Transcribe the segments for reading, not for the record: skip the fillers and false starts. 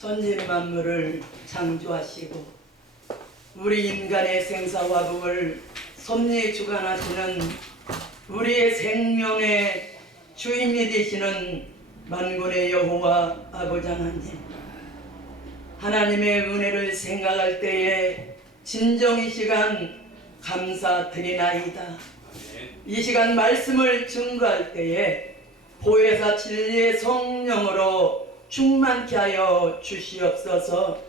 천지 만물을 창조하시고 우리 인간의 생사화복을 섭리 주관하시는 우리의 생명의 주인이 되시는 만군의 여호와 아버지 하나님, 하나님의 은혜를 생각할 때에 진정 이 시간 감사드리나이다. 이 시간 말씀을 증거할 때에 보혜사 진리의 성령으로 충만케 하여 주시옵소서.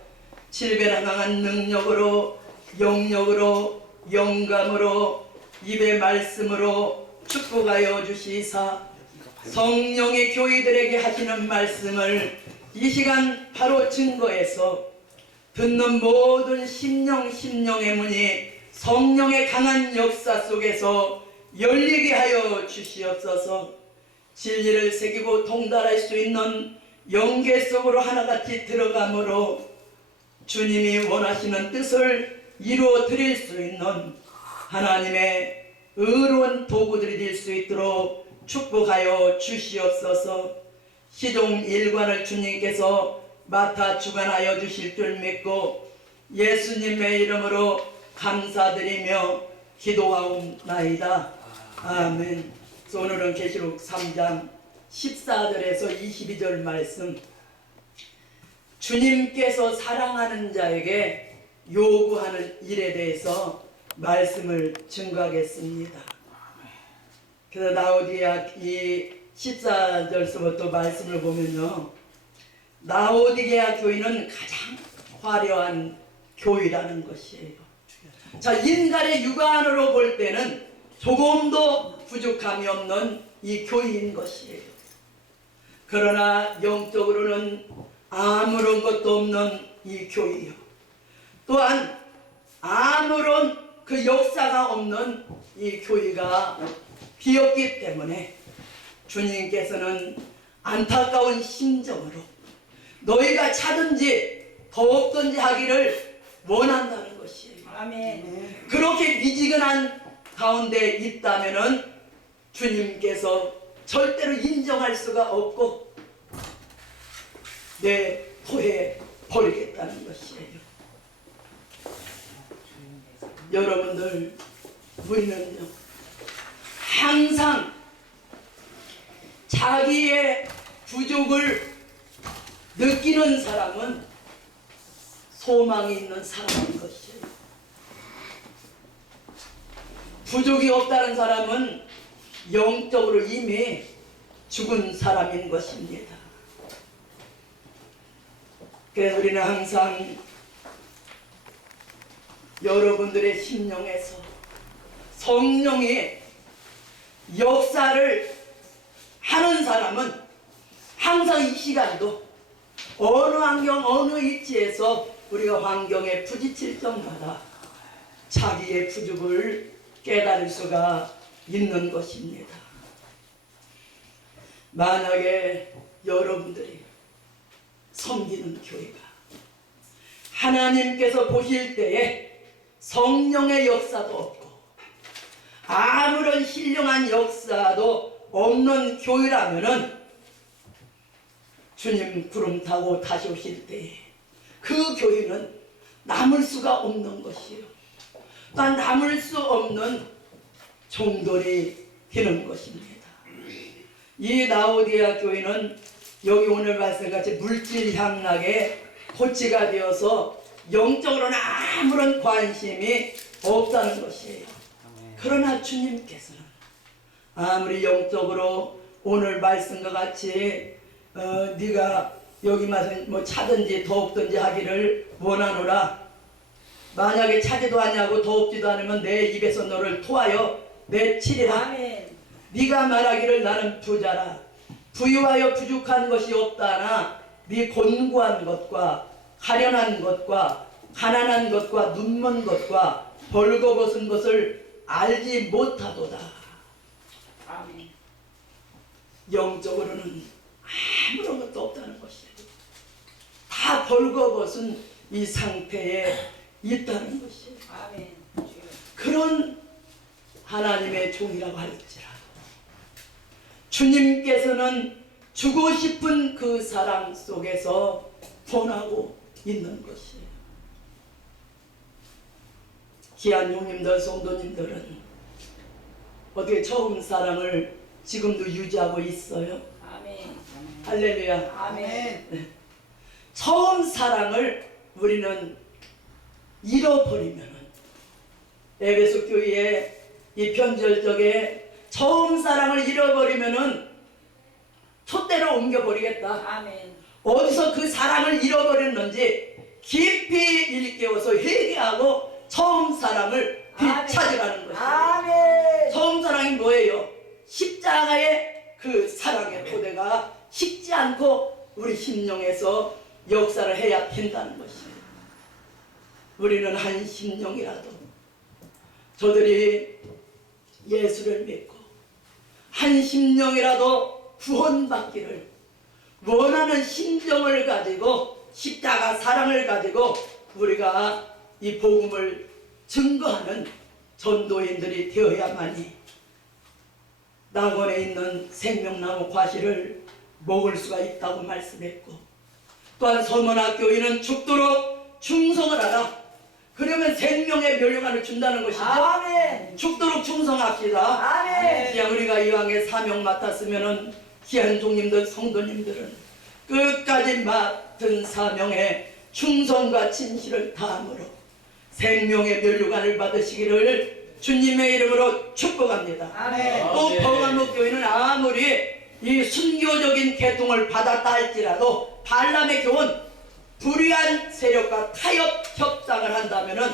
칠배랑한 능력으로, 영력으로, 영감으로, 입의 말씀으로 축복하여 주시사 성령의 교회들에게 하시는 말씀을 이 시간 바로 증거해서 듣는 모든 심령의 문이 성령의 강한 역사 속에서 열리게 하여 주시옵소서. 진리를 새기고 통달할 수 있는 영계 속으로 하나같이 들어가므로 주님이 원하시는 뜻을 이루어 드릴 수 있는 하나님의 의로운 도구들이 될 수 있도록 축복하여 주시옵소서. 시종 일관을 주님께서 맡아 주관하여 주실 줄 믿고 예수님의 이름으로 감사드리며 기도하옵나이다. 아멘. 오늘은 계시록 3장 14절에서 22절 말씀, 주님께서 사랑하는 자에게 요구하는 일에 대해서 말씀을 증거하겠습니다. 그래서 라오디게아 이 14절서부터 말씀을 보면요, 라오디게아 교회는 가장 화려한 교회라는 것이에요. 자, 인간의 육안으로 볼 때는 조금도 부족함이 없는 이 교회인 것이에요. 그러나 영적으로는 아무런 것도 없는 이 교회요, 또한 아무런 그 역사가 없는 이 교회가 비었기 때문에 주님께서는 안타까운 심정으로 너희가 차든지 더없든지 하기를 원한다는 것이에요. 아멘. 그렇게 미지근한 가운데 있다면은 주님께서 절대로 인정할 수가 없고 토해 버리겠다는 것이에요. 여러분들, 우리는요 항상 자기의 부족을 느끼는 사람은 소망이 있는 사람인 것이에요. 부족이 없다는 사람은 영적으로 이미 죽은 사람인 것입니다. 그래서 우리는 항상 여러분들의 심령에서 성령의 역사를 하는 사람은 항상 이 시간도 어느 환경 어느 위치에서 우리가 환경에 부딪힐 때마다 자기의 부족을 깨달을 수가 있는 것입니다. 만약에 여러분들이 섬기는 교회가 하나님께서 보실 때에 성령의 역사도 없고 아무런 신령한 역사도 없는 교회라면은 주님 구름 타고 다시 오실 때에 그 교회는 남을 수가 없는 것이요, 또 남을 수 없는 종들이 되는 것입니다. 이 라오디게아 교회는 여기 오늘 말씀같이 물질 향락에 고치가 되어서 영적으로는 아무런 관심이 없다는 것이에요. 그러나 주님께서는 아무리 영적으로 오늘 말씀과 같이 네가 여기 맛은 뭐 차든지 더없든지 하기를 원하노라. 만약에 차지도 아니하고 더없지도 않으면 내 입에서 너를 토하여 내치리라. 아멘. 네가 말하기를 나는 부자라, 부유하여 부족한 것이 없다나 네 곤고한 것과 가련한 것과 가난한 것과 눈먼 것과 벌거벗은 것을 알지 못하도다. 아멘. 영적으로는 아무런 것도 없다는 것이에요. 다 벌거벗은 이 상태에 있다는 것이에요. 아멘. 그런 하나님의 종이라고 할지라도 주님께서는 주고 싶은 그 사랑 속에서 권하고 있는 것이에요. 귀한 형님들, 성도님들은 어떻게 처음 사랑을 지금도 유지하고 있어요? 아멘. 할렐루야. 아멘. 처음 사랑을 우리는 잃어버리면은, 에베소 교회에 이 편절적에 처음 사랑을 잃어버리면은 촛대로 옮겨버리겠다. 아멘. 어디서 그 사랑을 잃어버렸는지 깊이 일깨워서 회개하고 처음 사랑을 되찾으라는 것이에요. 아멘. 처음 사랑이 뭐예요? 십자가의 그 사랑의 토대가 식지 않고 우리 심령에서 역사를 해야 된다는 것이에요. 우리는 한 심령이라도 저들이 예수를 믿고 한 심령이라도 구원받기를 원하는 심정을 가지고 십자가 사랑을 가지고 우리가 이 복음을 증거하는 전도인들이 되어야만이 낙원에 있는 생명나무 과실을 먹을 수가 있다고 말씀했고, 또한 서문학교인은 죽도록 충성을 하라. 그러면 생명의 멸류관을 준다는 것이죠. 아멘. 죽도록 충성합시다. 아멘. 그냥 우리가 이왕에 사명 맡았으면은 귀한 종님들, 성도님들은 끝까지 맡은 사명에 충성과 진실을 다함으로 생명의 멸류관을 받으시기를 주님의 이름으로 축복합니다. 아멘. 또 버가목교회는 아무리 이 순교적인 계통을 받았다 할지라도 발람의 교훈, 불의한 세력과 타협 협상을 한다면은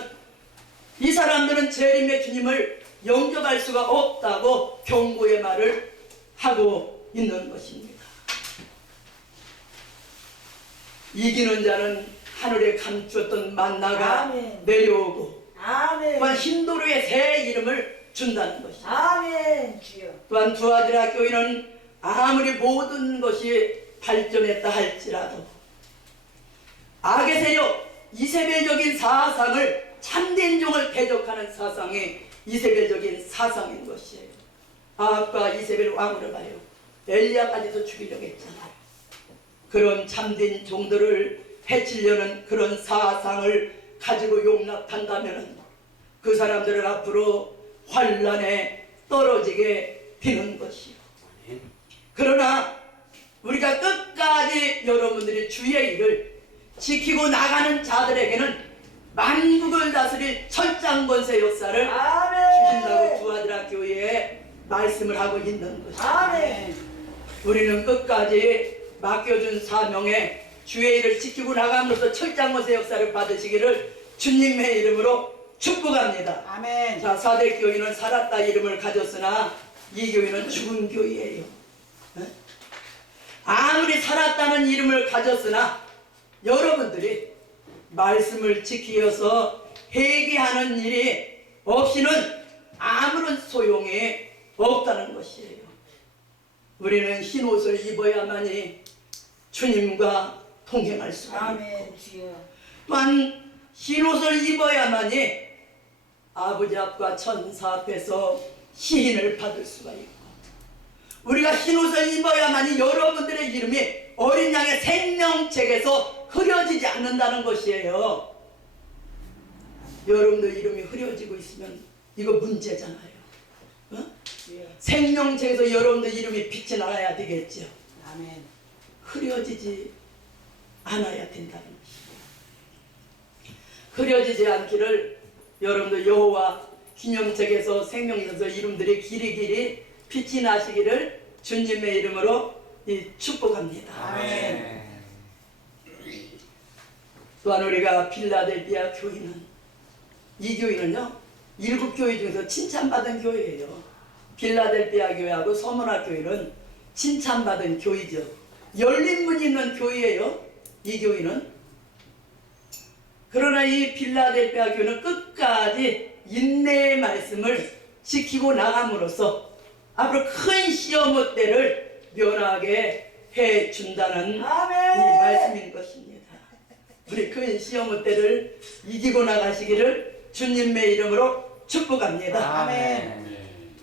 이 사람들은 재림의 주님을 영접할 수가 없다고 경고의 말을 하고 있는 것입니다. 이기는 자는 하늘에 감추었던 만나가 아멘. 내려오고 아멘. 또한 힌두르의 새 이름을 준다는 것입니다. 아멘. 주여. 또한 두아드라 교회는 아무리 모든 것이 발전했다 할지라도 악의 세력, 이세벨적인 사상을 참된 종을 대적하는 사상이 이세벨적인 사상인 것이에요. 아합과 이세벨 왕으로 가요. 엘리야까지도 죽이려고 했잖아요. 그런 참된 종들을 해치려는 그런 사상을 가지고 용납한다면 그 사람들은 앞으로 환란에 떨어지게 되는 것이요. 그러나 우리가 끝까지 여러분들이 주의 일을 지키고 나가는 자들에게는 만국을 다스릴 철장권세 역사를 주신다고 아멘. 두아드라 교회에 말씀을 하고 있는 것입니다. 아멘. 우리는 끝까지 맡겨준 사명에 주의 일을 지키고 나감으로써 철장권세 역사를 받으시기를 주님의 이름으로 축복합니다. 아멘. 자, 사대 교회는 살았다 이름을 가졌으나 이 교회는 죽은 교회예요. 아무리 살았다는 이름을 가졌으나 여러분들이 말씀을 지키어서 회개하는 일이 없이는 아무런 소용이 없다는 것이에요. 우리는 흰 옷을 입어야만이 주님과 동행할 수가 있고, 아멘. 주여. 또한 흰 옷을 입어야만이 아버지 앞과 천사 앞에서 시인을 받을 수가 있고, 우리가 흰 옷을 입어야만이 여러분들의 이름이 어린 양의 생명책에서 흐려지지 않는다는 것이에요. 여러분들 이름이 흐려지고 있으면 이거 문제잖아요. 어? 주여. 생명책에서 여러분들 이름이 빛이 나야 되겠죠. 아멘. 흐려지지 않아야 된다는 것이에요. 흐려지지 않기를 여러분들 여호와 기념책에서 생명에서 이름들이 길이길이 빛이 나시기를 주님의 이름으로 축복합니다. 아멘. 또한 우리가 빌라델비아 교회는, 이 교회는요 7교회 중에서 칭찬받은 교회예요. 빌라델비아 교회하고 서문화 교회는 칭찬받은 교회죠. 열린 문 있는 교회예요, 이 교회는. 그러나 이 빌라델비아 교회는 끝까지 인내의 말씀을 지키고 나감으로써 앞으로 큰 시험의 때를 면하게 해준다는 아멘. 이 말씀인 것입니다. 우리 큰 시험의 때를 이기고 나가시기를 주님의 이름으로 축복합니다. 아멘.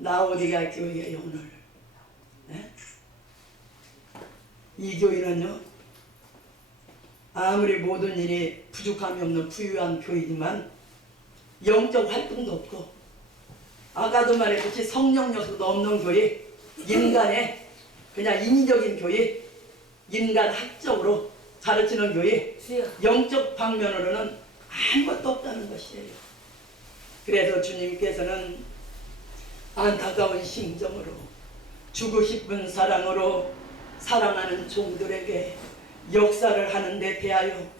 라오디게아 교회예요 오늘. 네? 이 교회는요 아무리 모든 일이 부족함이 없는 부유한 교회지만 영적 활동도 없고 아까도 말했듯이 성령 요소도 없는 교회, 인간의 그냥 인위적인 교회, 인간 학적으로 가르치는 교회, 주여. 영적 방면으로는 아무것도 없다는 것이에요. 그래서 주님께서는 안타까운 심정으로 주고 싶은 사랑으로 사랑하는 종들에게 역사를 하는 데 대하여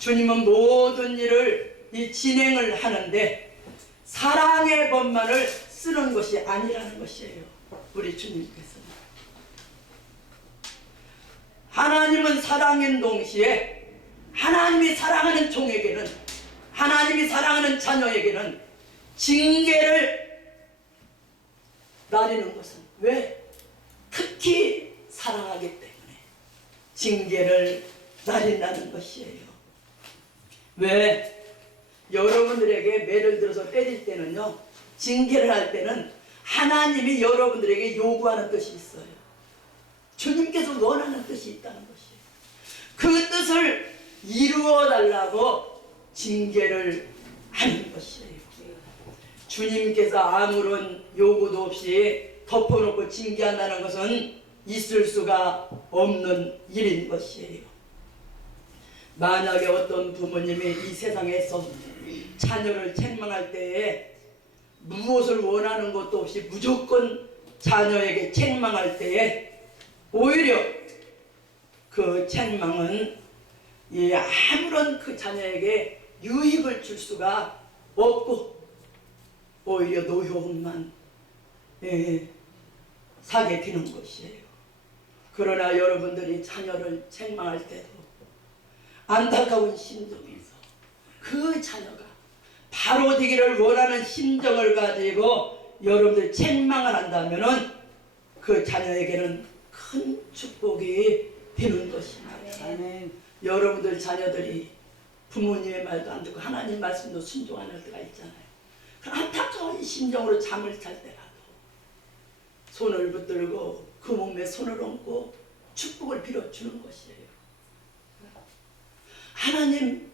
주님은 모든 일을 이 진행을 하는데 사랑의 법만을 쓰는 것이 아니라는 것이에요. 우리 주님께서는 하나님은 사랑인 동시에 하나님이 사랑하는 종에게는, 하나님이 사랑하는 자녀에게는 징계를 나리는 것은 왜? 특히 사랑하기 때문에 징계를 나린다는 것이에요. 왜? 여러분들에게 매를 들어서 때릴 때는요, 징계를 할 때는 하나님이 여러분들에게 요구하는 뜻이 있어요. 주님께서 원하는 뜻이 있다는 것이에요. 그 뜻을 이루어 달라고 징계를 하는 것이에요. 주님께서 아무런 요구도 없이 덮어놓고 징계한다는 것은 있을 수가 없는 일인 것이에요. 만약에 어떤 부모님이 이 세상에서 자녀를 책망할 때에 무엇을 원하는 것도 없이 무조건 자녀에게 책망할 때에 오히려 그 책망은 아무런 그 자녀에게 유익을 줄 수가 없고 오히려 노여움만 사게 되는 것이에요. 그러나 여러분들이 자녀를 책망할 때도 안타까운 심정에서 그 자녀가 바로 되기를 원하는 심정을 가지고 여러분들 책망을 한다면은 그 자녀에게는 큰 축복이 되는 것입니다. 아멘. 여러분들 자녀들이 부모님의 말도 안 듣고 하나님 말씀도 순종하는 때가 있잖아요. 그 안타까운 심정으로 잠을 잘 때라도 손을 붙들고 그 몸에 손을 얹고 축복을 빌어주는 것이에요. 하나님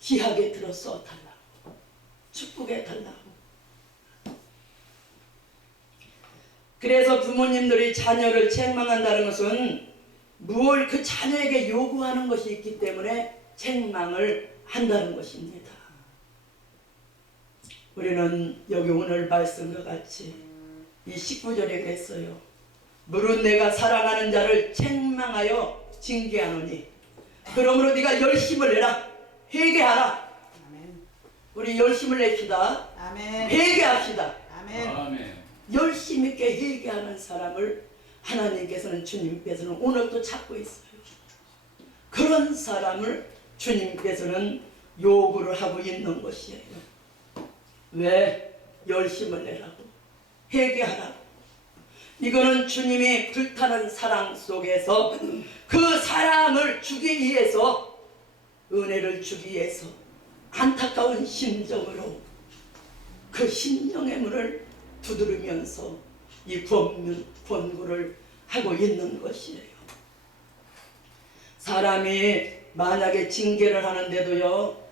귀하게 들어서 달라고, 축복해 달라고. 그래서 부모님들이 자녀를 책망한다는 것은 무엇 그 자녀에게 요구하는 것이 있기 때문에 책망을 한다는 것입니다. 우리는 여기 오늘 말씀과 같이 이 19절에 그랬어요. 무릇 내가 사랑하는 자를 책망하여 징계하노니 그러므로 네가 열심을 내라, 회개하라. 아멘. 우리 열심을 냅시다. 아멘. 회개합시다. 아멘. 아멘. 열심 있게 회개하는 사람을 하나님께서는, 주님께서는 오늘도 찾고 있어요. 그런 사람을 주님께서는 요구를 하고 있는 것이에요. 왜? 열심을 내라고, 회개하라고. 이거는 주님이 불타는 사랑 속에서 그 사랑을 주기 위해서, 은혜를 주기 위해서 안타까운 심정으로 그 심령의 문을 두드리면서 이 권고를 하고 있는 것이에요. 사람이 만약에 징계를 하는데도요,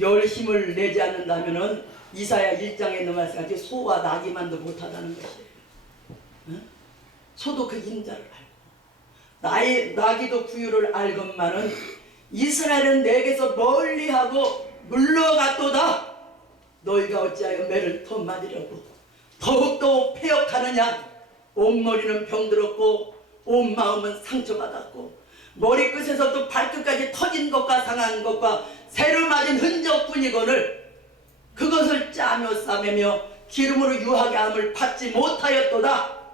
열심을 내지 않는다면은 이사야 1장에 있는 말씀같이 소와 나귀만도 못하다는 것이에요. 응? 소도 그 인자를 알고 나귀도 구유를 알건만은 이스라엘은 내게서 멀리하고 물러갔도다. 너희가 어찌하여 매를 더 맞으려고 더욱더 폐역하느냐. 온머리는 병들었고 온 마음은 상처받았고 머리끝에서부터 발끝까지 터진 것과 상한 것과 새로 맞은 흔적뿐이거늘 그것을 짜며 싸매며 기름으로 유하게 함을 받지 못하였도다.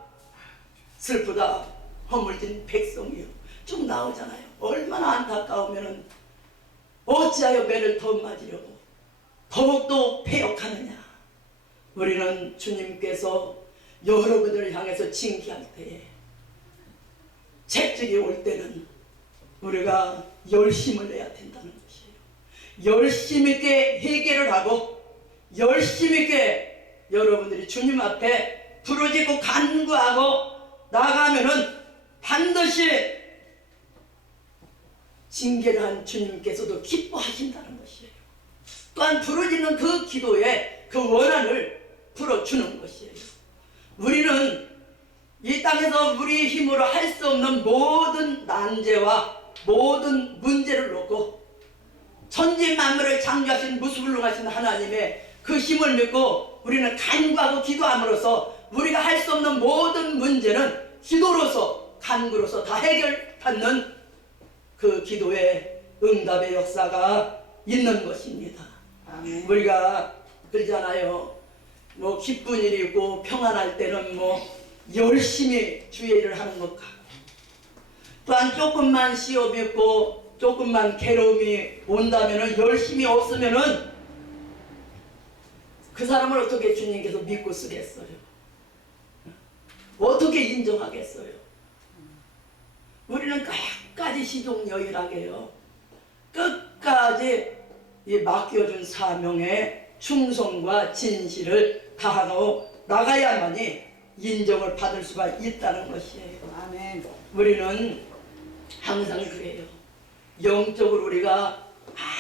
슬프다 허물진 백성이요. 좀 나오잖아요. 얼마나 안타까우면은 어찌하여 매를 더 맞으려고 더욱더 폐역하느냐. 우리는 주님께서 여러분들을 향해서 징계할 때에, 책찍이 올 때는 우리가 열심을 내야 된다는 것이에요. 열심 있게 회개를 하고 열심 있게 여러분들이 주님 앞에 부르짖고 간구하고 나가면은 반드시 징계를 한 주님께서도 기뻐하신다는 것이에요. 또한 부르짖는 그 기도에 그 원한을 풀어주는 것이에요. 우리는 이 땅에서 우리 힘으로 할 수 없는 모든 난제와 모든 문제를 놓고 천지 만물을 창조하신 무수불능하신 하나님의 그 힘을 믿고 우리는 간구하고 기도함으로써 우리가 할 수 없는 모든 문제는 기도로서 간구로서 다 해결받는 그 기도의 응답의 역사가 있는 것입니다. 아멘. 우리가 그러잖아요. 뭐 기쁜 일이 있고 평안할 때는 뭐 열심히 주의 일을 하는 것 같고, 또한 조금만 시험이 있고 조금만 괴로움이 온다면은 열심히 없으면은 그 사람을 어떻게 주님께서 믿고 쓰겠어요? 어떻게 인정하겠어요? 우리는 끝까지 시종여일하게요. 끝까지 이 맡겨준 사명에 충성과 진실을 다하고 나가야만이 인정을 받을 수가 있다는 것이에요. 아멘. 우리는 항상 그래요. 영적으로 우리가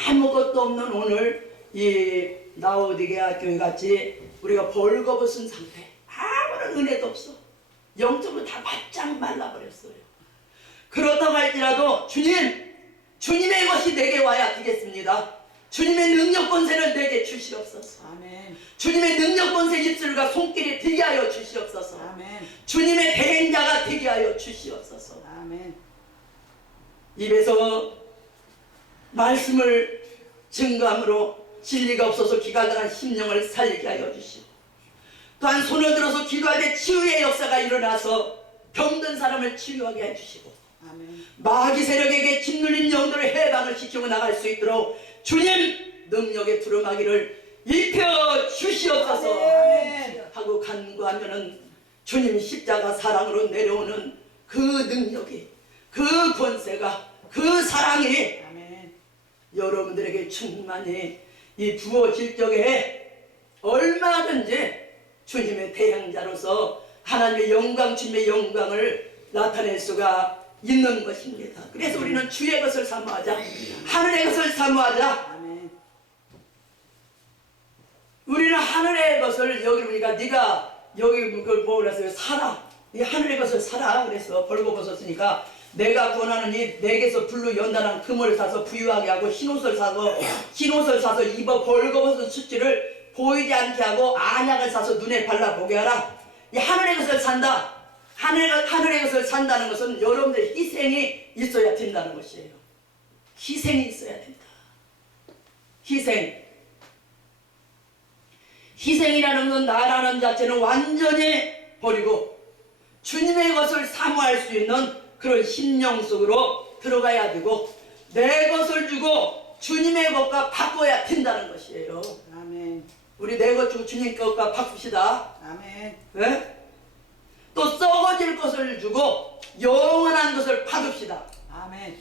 아무것도 없는 오늘 이 라오디게아 교회 같이 우리가 벌거벗은 상태, 아무런 은혜도 없어. 영적으로 다 바짝 말라버렸어요. 그렇다고 할지라도 주님의 것이 내게 와야 되겠습니다. 주님의 능력 권세를 내게 주시옵소서. 아멘. 주님의 능력 권세 입술과 손길이 되게 하여 주시옵소서. 아멘. 주님의 대행자가 되게 하여 주시옵소서. 아멘. 입에서 말씀을 증거함으로 진리가 없어서 기갈당한 심령을 살리게 하여 주시고, 또한 손을 들어서 기도할 때 치유의 역사가 일어나서 병든 사람을 치유하게 해주시고, 아멘. 마귀 세력에게 짓눌린 영들을 해방을 시키고 나갈 수 있도록 주님 능력의 두루마기를 입혀 주시옵소서. 아멘. 하고 간구하면은 주님 십자가 사랑으로 내려오는 그 능력이, 그 권세가, 그 사랑이 아멘. 여러분들에게 충만히 이 부어질 적에 얼마든지 주님의 대행자로서 하나님의 영광, 주님의 영광을 나타낼 수가 있는 것입니다. 그래서 우리는 주의 것을 사모하자, 하늘의 것을 사모하자. 아멘. 우리는 하늘의 것을, 여기 보니까 네가 여기 그걸 뭐라 했어요? 사라. 이 하늘의 것을 사라. 그래서 벌거벗었으니까 내가 권하는 이 내게서 불로 연단한 금을 사서 부유하게 하고 흰옷을 사서 입어 벌거벗은 수치를 보이지 않게 하고 안약을 사서 눈에 발라보게 하라. 이 하늘의 것을 산다. 하늘의 것을 산다는 것은 여러분들의 희생이 있어야 된다는 것이에요. 희생이 있어야 된다. 희생이라는 건 나라는 자체는 완전히 버리고 주님의 것을 사모할 수 있는 그런 심령 속으로 들어가야 되고, 내 것을 주고 주님의 것과 바꿔야 된다는 것이에요. 아멘. 우리 내 것 주고 주님 것과 바꿉시다. 아멘. 네? 또 썩어질 것을 주고 영원한 것을 받읍시다. 아멘.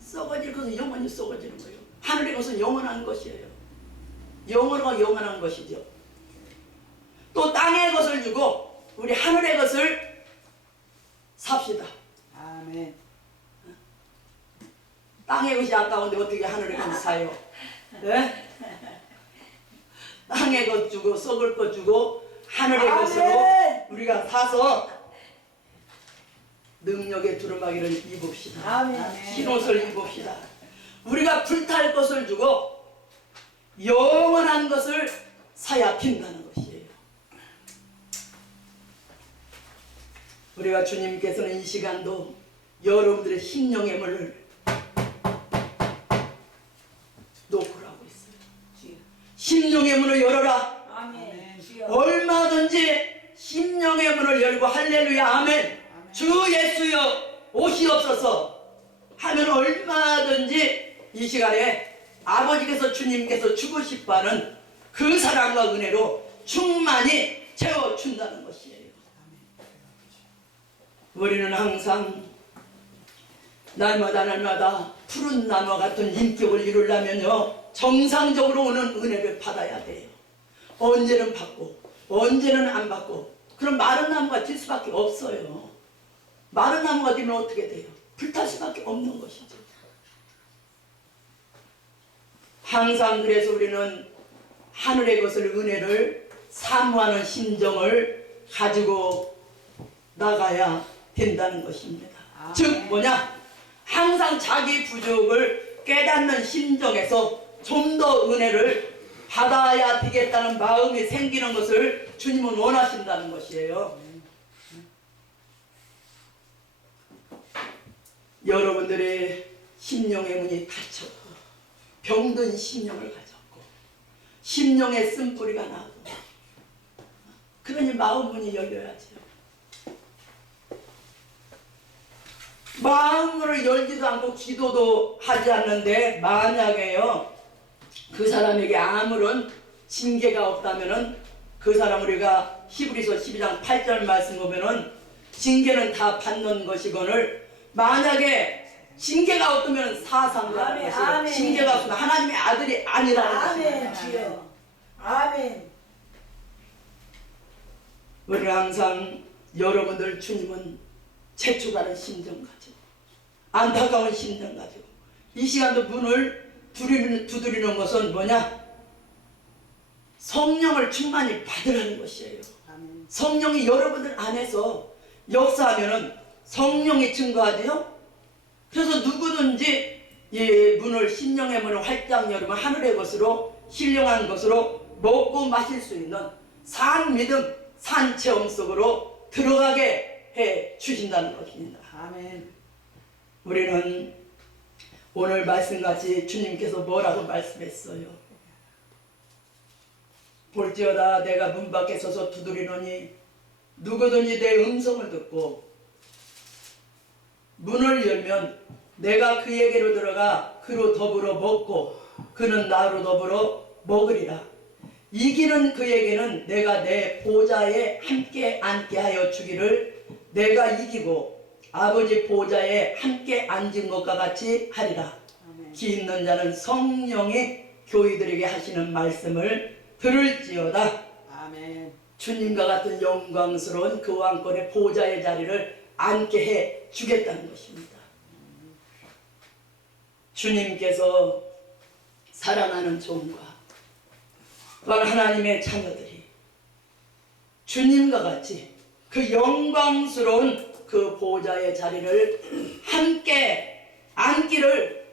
썩어질 것은 영원히 썩어지는 거예요. 하늘의 것은 영원한 것이에요. 영원한 것이죠. 또 땅의 것을 주고 우리 하늘의 것을 삽시다. 아멘. 땅의 것이 아까운데 어떻게 하늘의 것을 사요? 네? 땅의 것 주고 썩을 것 주고 하늘의 아멘. 것으로 우리가 사서 능력의 두루마기를 입읍시다. 아멘. 흰옷을 입읍시다. 우리가 불탈 것을 주고 영원한 것을 사야 된다는 것이에요. 우리가 주님께서는 이 시간도 여러분들의 심령의 문을 노크라고 있어요. 심령의 문을 열어라. 아멘. 얼마든지 심령의 문을 열고 할렐루야 아멘. 주 예수여 오시옵소서 하면 얼마든지 이 시간에 아버지께서 주님께서 주고 싶어하는 그 사랑과 은혜로 충만히 채워준다는 것이에요. 우리는 항상 날마다 푸른 나무 같은 인격을 이루려면요 정상적으로 오는 은혜를 받아야 돼요. 언제는 받고 언제는 안 받고, 그럼 마른 나무가 될 수밖에 없어요. 마른 나무가 되면 어떻게 돼요? 불탈 수밖에 없는 것이죠. 항상 그래서 우리는 하늘의 것을 은혜를 사모하는 심정을 가지고 나가야 된다는 것입니다. 아멘. 즉 뭐냐? 항상 자기 부족을 깨닫는 심정에서 좀 더 은혜를 받아야 되겠다는 마음이 생기는 것을 주님은 원하신다는 것이에요. 여러분들의 심령의 문이 닫혀 병든 심령을 가졌고 심령의 쓴뿌리가 나고 그러니 마음 문이 열려야죠. 마음을 열지도 않고 기도도 하지 않는데 만약에요 그 사람에게 아무런 징계가 없다면은 그 사람 우리가 히브리서 12장 8절 말씀 보면은 징계는 다 받는 것이거늘 만약에 징계가 없으면 사상자라는 아멘, 것이에요. 아멘. 징계가 없으면 하나님의 아들이 아니라는 아멘 것입니다. 주여. 아멘. 우리는 항상 여러분들 주님은 재촉하는 심정 가지고 안타까운 심정 가지고 이 시간도 문을 두드리는 것은 뭐냐? 성령을 충만히 받으라는 것이에요. 아멘. 성령이 여러분들 안에서 역사하면은 성령이 증거하지요. 그래서 누구든지 이 문을 심령의 문을 활짝 열으면 하늘의 것으로 신령한 것으로 먹고 마실 수 있는 산 믿음, 산 체험 속으로 들어가게 해 주신다는 것입니다. 아멘. 우리는 오늘 말씀같이 주님께서 뭐라고 말씀했어요? 볼지어다 내가 문 밖에 서서 두드리노니 누구든지 내 음성을 듣고 문을 열면 내가 그에게로 들어가 그로 더불어 먹고 그는 나로 더불어 먹으리라. 이기는 그에게는 내가 내 보좌에 함께 앉게 하여 주기를 내가 이기고 아버지 보좌에 함께 앉은 것과 같이 하리라. 아멘. 기 있는 자는 성령이 교회들에게 하시는 말씀을 들을지어다. 아멘. 주님과 같은 영광스러운 그 왕권의 보좌의 자리를 앉게 해 주겠다는 것입니다. 주님께서 사랑하는 종과 또한 하나님의 자녀들이 주님과 같이 그 영광스러운 그 보좌의 자리를 함께 앉기를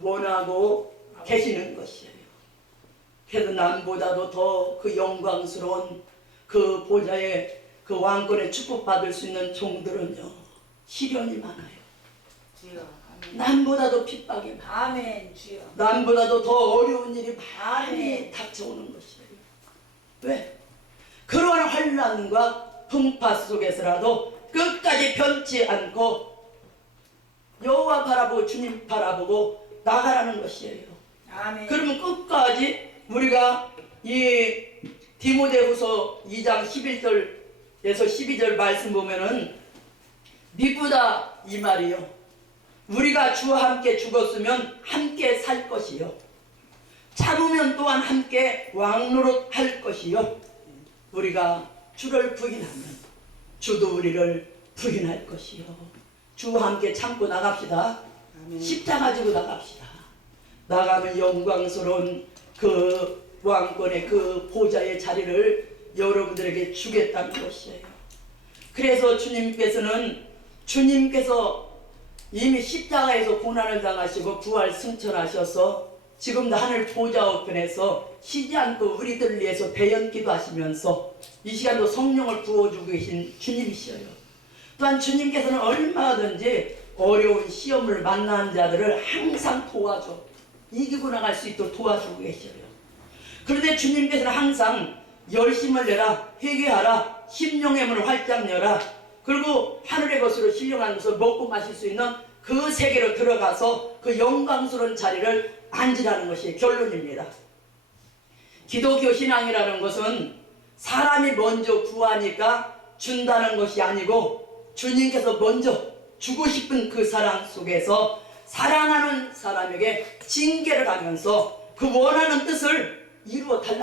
원하고 계시는 것이에요. 그래서 남보다도 더 그 영광스러운 그 보좌의 그 왕권의 축복받을 수 있는 종들은요 시련이 많아요. 주여. 아멘. 남보다도 핍박이 많아요. 아멘 주여. 남보다도 더 어려운 일이 많이 아멘. 닥쳐오는 것이에요. 왜? 그러한 환난과 풍파 속에서라도 끝까지 변치 않고 여호와 바라보고 주님 바라보고 나가라는 것이에요. 아멘. 그러면 끝까지 우리가 이 디모데후서 2장 11절에서 12절 말씀 보면은 미쁘다 이 말이요. 우리가 주와 함께 죽었으면 함께 살 것이요. 참으면 또한 함께 왕노릇 할 것이요. 우리가 주를 부인하면 주도 우리를 부인할 것이요. 주와 함께 참고 나갑시다. 아멘. 십자가 지고 나갑시다. 나가면 영광스러운 그 왕권의 그 보좌의 자리를 여러분들에게 주겠다는 것이에요. 그래서 주님께서 이미 십자가에서 고난을 당하시고 부활 승천하셔서 지금도 하늘 보좌 우편에서 쉬지 않고 우리들을 위해서 대연기도 하시면서 이 시간도 성령을 부어주고 계신 주님이시여요. 또한 주님께서는 얼마든지 어려운 시험을 만난 자들을 항상 도와줘 이기고 나갈 수 있도록 도와주고 계셔요. 그런데 주님께서는 항상 열심을 내라, 회개하라, 심령의 문을 활짝 열라, 그리고 하늘의 것으로 신령한 것을 먹고 마실 수 있는 그 세계로 들어가서 그 영광스러운 자리를 앉으라는 것이 결론입니다. 기독교 신앙이라는 것은 사람이 먼저 구하니까 준다는 것이 아니고 주님께서 먼저 주고 싶은 그 사랑 속에서 사랑하는 사람에게 징계를 하면서 그 원하는 뜻을 이루어 달라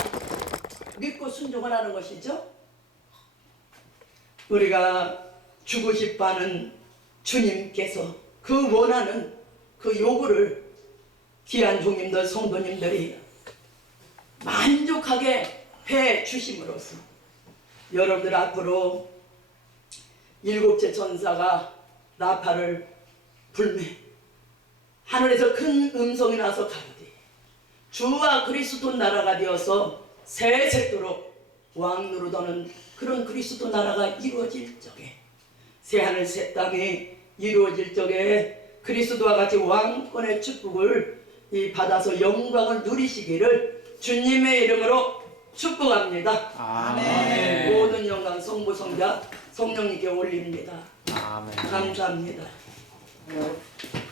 믿고 순종하라는 것이죠. 우리가 주고 싶어하는 주님께서 그 원하는 그 요구를 귀한 종님들 성도님들이 만족하게 해 주심으로써 여러분들 앞으로 일곱째 천사가 나팔을 불매 하늘에서 큰 음성이 나서 가로되 주와 그리스도 나라가 되어서 세세토록 왕노릇하는 그런 그리스도 나라가 이루어질 적에 새하늘 새 땅이 이루어질 적에 그리스도와 같이 왕권의 축복을 받아서 영광을 누리시기를 주님의 이름으로 축복합니다. 아멘. 모든 영광 성부 성자 성령님께 올립니다. 아멘. 감사합니다. 네.